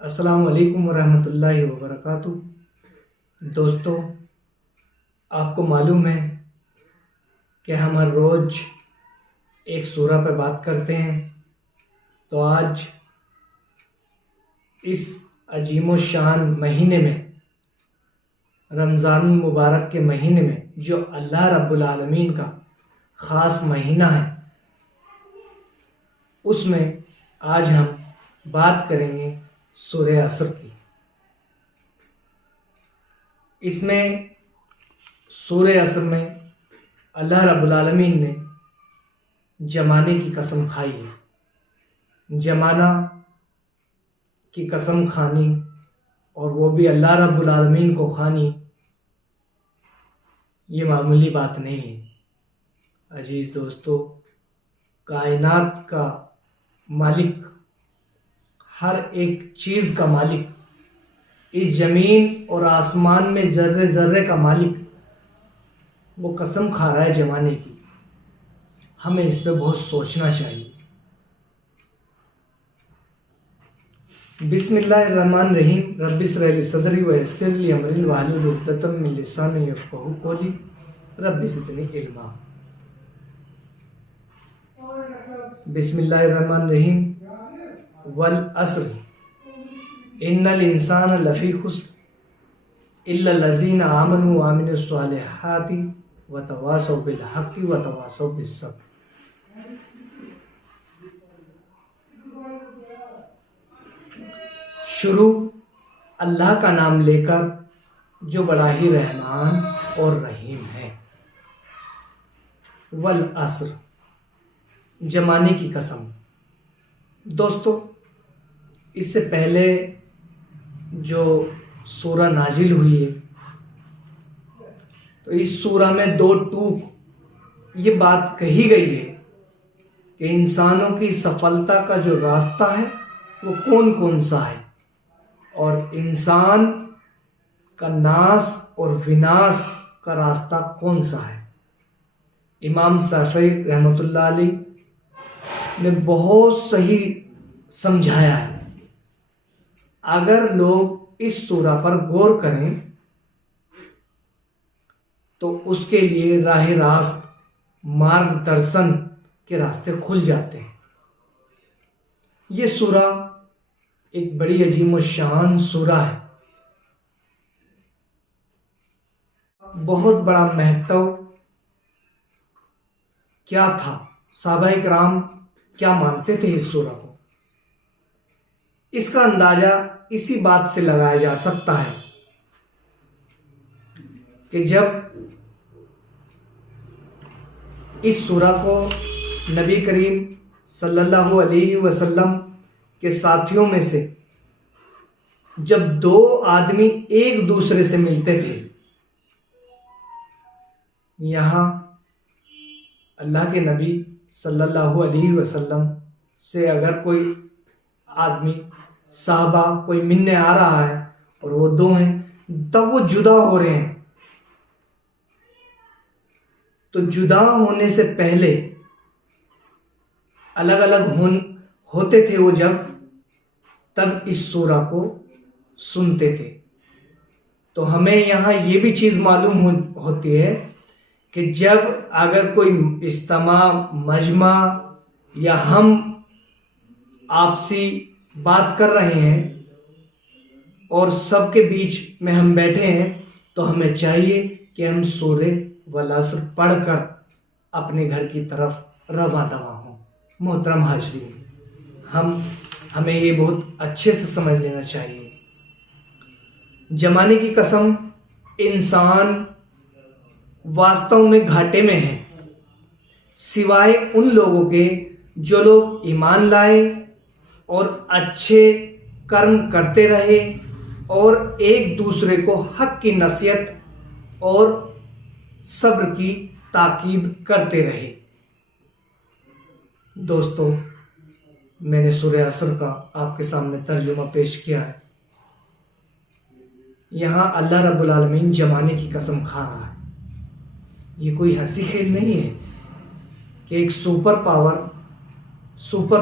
अस्सलाम वालेकुम वरहमतुल्लाहि वबरकातुहू। दोस्तों, आपको मालूम है कि हम हर रोज़ एक सूरा पे बात करते हैं। तो आज इस अजीम शान महीने में, रमज़ान मुबारक के महीने में, जो अल्लाह रब्बुल आलमीन का ख़ास महीना है, उसमें आज हम बात करेंगे सूरह असर की। इसमें सूरह असर में अल्लाह रब्बुल आलमीन ने ज़माने की कसम खाई है। ज़माना की कसम खानी, और वो भी अल्लाह रब्बुल आलमीन को खानी, ये मामूली बात नहीं है। अजीज़ दोस्तों, कायनात का मालिक, हर एक चीज़ का मालिक, इस ज़मीन और आसमान में ज़र्रे ज़र्रे का मालिक, वो कसम खा रहा है ज़माने की। हमें इस पे बहुत सोचना चाहिए। बिस्मिल्लाहिर्रहमानिर्रहीम। रब्बि इश्रह ली सदरी व यस्सिर ली अमरी वहलुल उक़दतम मिन लिसानी यफ़क़हू क़ौली रब्बि ज़िदनी इल्मा। बिस्मिल्लाहिर्रहमानिर्रहीम। वल अस्र इन्नल इंसाना लफ़ी खुस्र इल्ला लज़ीना आमनू व अमिलुस सालिहाति व तवासौ बिल हक़्क़ि व तवासौ बिस सब्र। शुरू अल्लाह का नाम लेकर, जो बड़ा ही रहमान और रहीम है। वल अस्र, ज़माने की कसम। दोस्तों, इससे पहले जो सूरा नाजिल हुई है, तो इस सूरा में दो टूक ये बात कही गई है कि इंसानों की सफलता का जो रास्ता है वो कौन कौन सा है, और इंसान का नाश और विनाश का रास्ता कौन सा है। इमाम शाफ़ी रहमतुल्लाह अलैह ने बहुत सही समझाया है। अगर लोग इस सूरा पर गौर करें तो उसके लिए राह रास्त, मार्गदर्शन के रास्ते खुल जाते हैं। ये सूरा एक बड़ी अजीम शान सूरा है। बहुत बड़ा महत्व क्या था, सहाबाए किराम क्या मानते थे इस सूरा को, इसका अंदाजा इसी बात से लगाया जा सकता है कि जब इस सूरा को नबी करीम सल्लल्लाहु अलैहि वसल्लम के साथियों में से जब दो आदमी एक दूसरे से मिलते थे, यहाँ अल्लाह के नबी सल्लल्लाहु अलैहि वसल्लम से अगर कोई आदमी, साहबा कोई मिलने आ रहा है और वो दो हैं, तब वो जुदा हो रहे हैं, तो जुदा होने से पहले अलग अलग होते थे वो जब, तब इस सूरा को सुनते थे। तो हमें यहाँ ये भी चीज़ मालूम होती है कि जब अगर कोई इज्तिमा, मजमा या हम आपसी बात कर रहे हैं और सबके बीच में हम बैठे हैं, तो हमें चाहिए कि हम सूरह वल अस्र पढ़कर अपने घर की तरफ रवा दवा हों। मोहतरम हाज़रीन, हमें ये बहुत अच्छे से समझ लेना चाहिए। ज़माने की कसम, इंसान वास्तव में घाटे में है, सिवाय उन लोगों के जो लोग ईमान लाए और अच्छे कर्म करते रहे और एक दूसरे को हक की नसीहत और सब्र की ताकीद करते रहे। दोस्तों, मैंने सूरह असर का आपके सामने तर्जुमा पेश किया है। यहाँ अल्लाह रब्बुल आलमीन ज़माने की कसम खा रहा है। ये कोई हंसी खेल नहीं है कि एक सुपर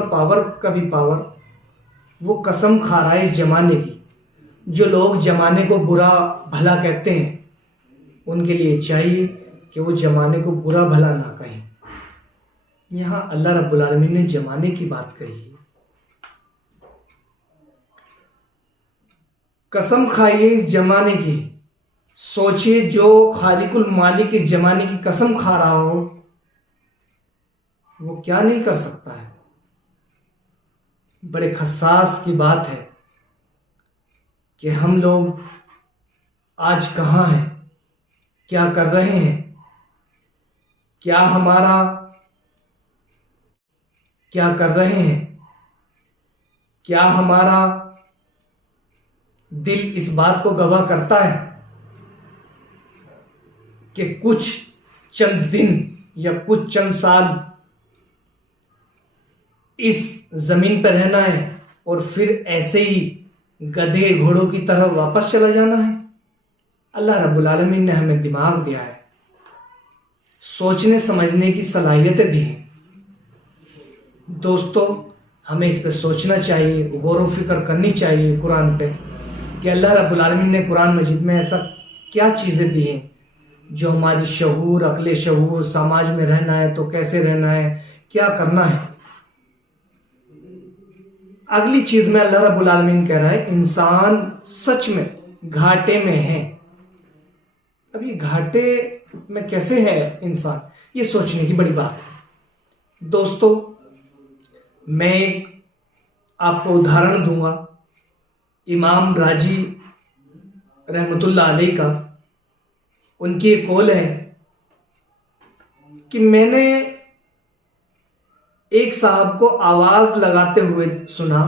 पावर का भी पावर वो कसम खा रहा है इस जमाने की। जो लोग जमाने को बुरा भला कहते हैं उनके लिए चाहिए कि वो जमाने को बुरा भला ना कहें। यहाँ अल्लाह रब्बुल आलमीन ने जमाने की बात कही है। कसम खाइए इस जमाने की। सोचिए जो खालिकुल मालिक इस जमाने की कसम खा रहा हो वो क्या नहीं कर सकता है। बड़े खस्सास की बात है कि हम लोग आज कहाँ हैं, क्या कर रहे हैं, क्या कर रहे हैं, क्या हमारा दिल इस बात को गवाह करता है कि कुछ चंद दिन या कुछ चंद साल इस जमीन पर रहना है और फिर ऐसे ही गधे घोड़ों की तरह वापस चला जाना है। अल्लाह रब्बुल आलमीन ने हमें दिमाग दिया है, सोचने समझने की सलाहियतें दी हैं। दोस्तों, हमें इस पे सोचना चाहिए, गौर व फिक्र करनी चाहिए कुरान पे कि अल्लाह रब्बुल आलमीन ने कुरान मजीद में ऐसा क्या चीज़ें दी हैं जो हमारी शऊर, अक्ल शऊर, समाज में रहना है तो कैसे रहना है, क्या करना है। अगली चीज़ में अल्लाह रब्बुल आलमीन कह रहा है इंसान सच में घाटे में है। अब ये घाटे में कैसे है इंसान, ये सोचने की बड़ी बात है। दोस्तों, मैं एक आपको उदाहरण दूंगा इमाम राजी रहमतुल्लाह अलैह का। उनकी एक कौल है कि मैंने एक साहब को आवाज लगाते हुए सुना,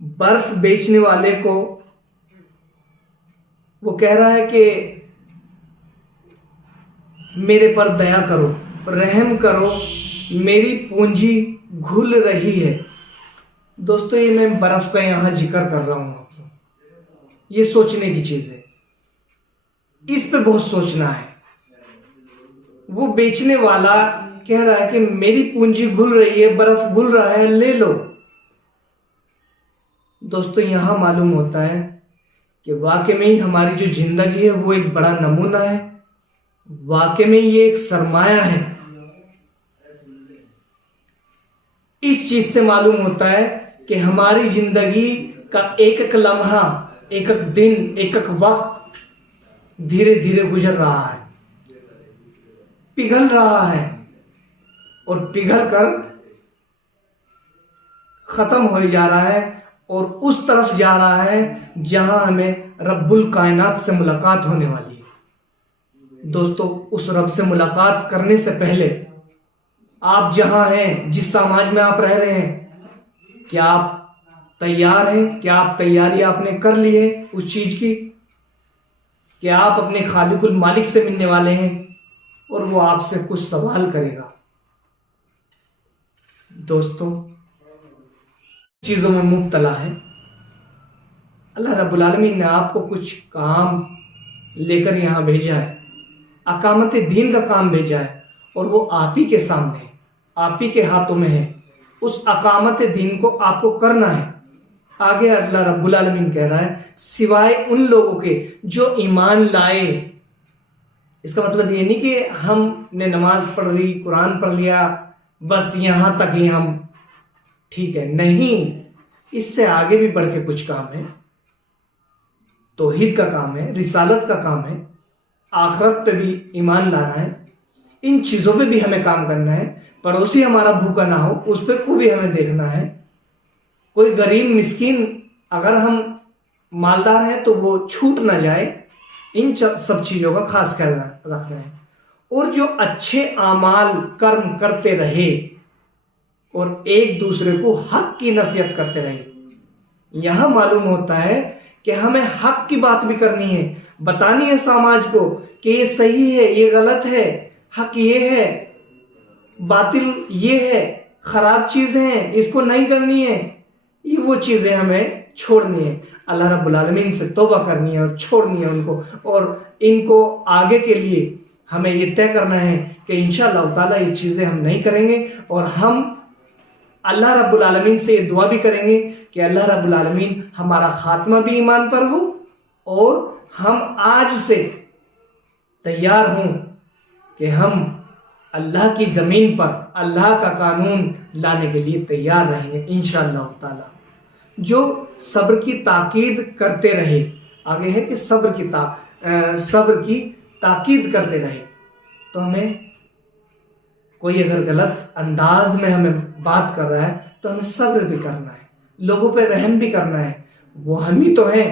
बर्फ बेचने वाले को। वो कह रहा है कि मेरे पर दया करो, रहम करो, मेरी पूंजी घुल रही है। दोस्तों, ये मैं बर्फ का यहां जिक्र कर रहा हूं आपको। ये सोचने की चीज है, इस पे बहुत सोचना है। वो बेचने वाला कह रहा है कि मेरी पूंजी घुल रही है, बर्फ घुल रहा है, ले लो। दोस्तों, यहां मालूम होता है कि वाकई में ही हमारी जो जिंदगी है वो एक बड़ा नमूना है, वाकई में ये एक सरमाया है। इस चीज से मालूम होता है कि हमारी जिंदगी का एक एक लम्हा, एक एक दिन, एक एक वक्त धीरे धीरे गुजर रहा है, पिघल रहा है और पिघल कर खत्म हो जा रहा है और उस तरफ जा रहा है जहां हमें रब्बुल कायनात से मुलाकात होने वाली है। दोस्तों, उस रब से मुलाकात करने से पहले आप जहां हैं, जिस समाज में आप रह रहे हैं, क्या आप तैयार हैं? क्या आप तैयारी आपने कर ली है उस चीज की? क्या आप अपने खालिकुल मालिक से मिलने वाले हैं और वो आपसे कुछ सवाल करेगा? दोस्तों, चीजों में मुब्तला है। अल्लाह रब्बुल आलमीन ने आपको कुछ काम लेकर यहां भेजा है, अकामत दीन का काम भेजा है और वो आप ही के सामने है, आप ही के हाथों में है। उस अकामत दीन को आपको करना है। आगे अल्लाह रब्बुल आलमीन कह रहा है सिवाय उन लोगों के जो ईमान लाए। इसका मतलब ये नहीं कि हमने नमाज पढ़ ली, कुरान पढ़ लिया, बस यहां तक ही हम ठीक है। नहीं, इससे आगे भी बढ़ के कुछ काम है। तौहीद का काम है, रिसालत का काम है, आखिरत पे भी ईमान लाना है। इन चीज़ों पे भी हमें काम करना है। पड़ोसी हमारा भूखा ना हो, उस पर को भी हमें देखना है। कोई गरीब मिस्कीन, अगर हम मालदार हैं तो वो छूट ना जाए। इन सब चीज़ों का खास ख्याल रखना है। और जो अच्छे आमाल कर्म करते रहे और एक दूसरे को हक की नसीहत करते रहे। यहां मालूम होता है कि हमें हक की बात भी करनी है, बतानी है समाज को कि ये सही है, ये गलत है, हक ये है, बातिल ये है, खराब चीजें हैं, इसको नहीं करनी है। ये वो चीजें हमें छोड़नी है, अल्लाह रब्बुल आलमीन से तौबा करनी है और छोड़नी है उनको। और इनको आगे के लिए हमें ये तय करना है कि इंशाअल्लाह ताला ये चीज़ें हम नहीं करेंगे और हम अल्लाह रब्बुल आलमीन से ये दुआ भी करेंगे कि अल्लाह रब्बुल आलमीन हमारा खात्मा भी ईमान पर हो और हम आज से तैयार हों कि हम अल्लाह की ज़मीन पर अल्लाह का कानून लाने के लिए तैयार रहेंगे इंशाअल्लाह ताला। जो सब्र की ताकीद करते रहे, आगे है कि सब्र की ताकीद करते रहे। तो हमें कोई अगर गलत अंदाज में हमें बात कर रहा है तो हमें सब्र भी करना है, लोगों पे रहम भी करना है। वो हम ही तो हैं,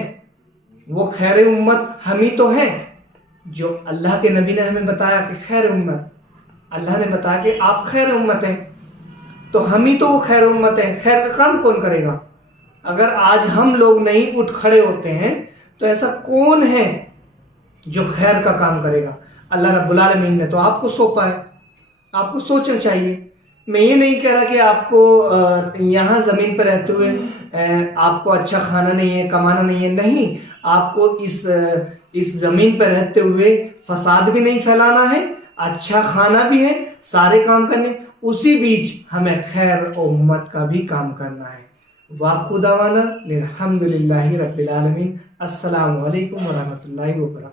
वो खैर उम्मत हम ही तो हैं जो अल्लाह के नबी ने हमें बताया कि खैर उम्मत, अल्लाह ने बताया कि आप खैर उम्मत हैं, तो हम ही तो वो खैर उम्मत हैं। खैर का काम कौन करेगा? अगर आज हम लोग नहीं उठ खड़े होते हैं तो ऐसा कौन है जो खैर का काम करेगा? अल्लाह रब्बुल आलमीन ने तो आपको सौंपा है, आपको सोचना चाहिए। मैं ये नहीं कह रहा कि आपको यहाँ ज़मीन पर रहते हुए आपको अच्छा खाना नहीं है, कमाना नहीं है, नहीं, आपको इस ज़मीन पर रहते हुए फसाद भी नहीं फैलाना है, अच्छा खाना भी है, सारे काम करने, उसी बीच हमें खैर और उम्मत का भी काम करना है। वाखुदावाना अल्हम्दुलिल्लाहि रब्बिल आलमीन। अस्सलामु अलैकुम व रहमतुल्लाहि व बरकातहू।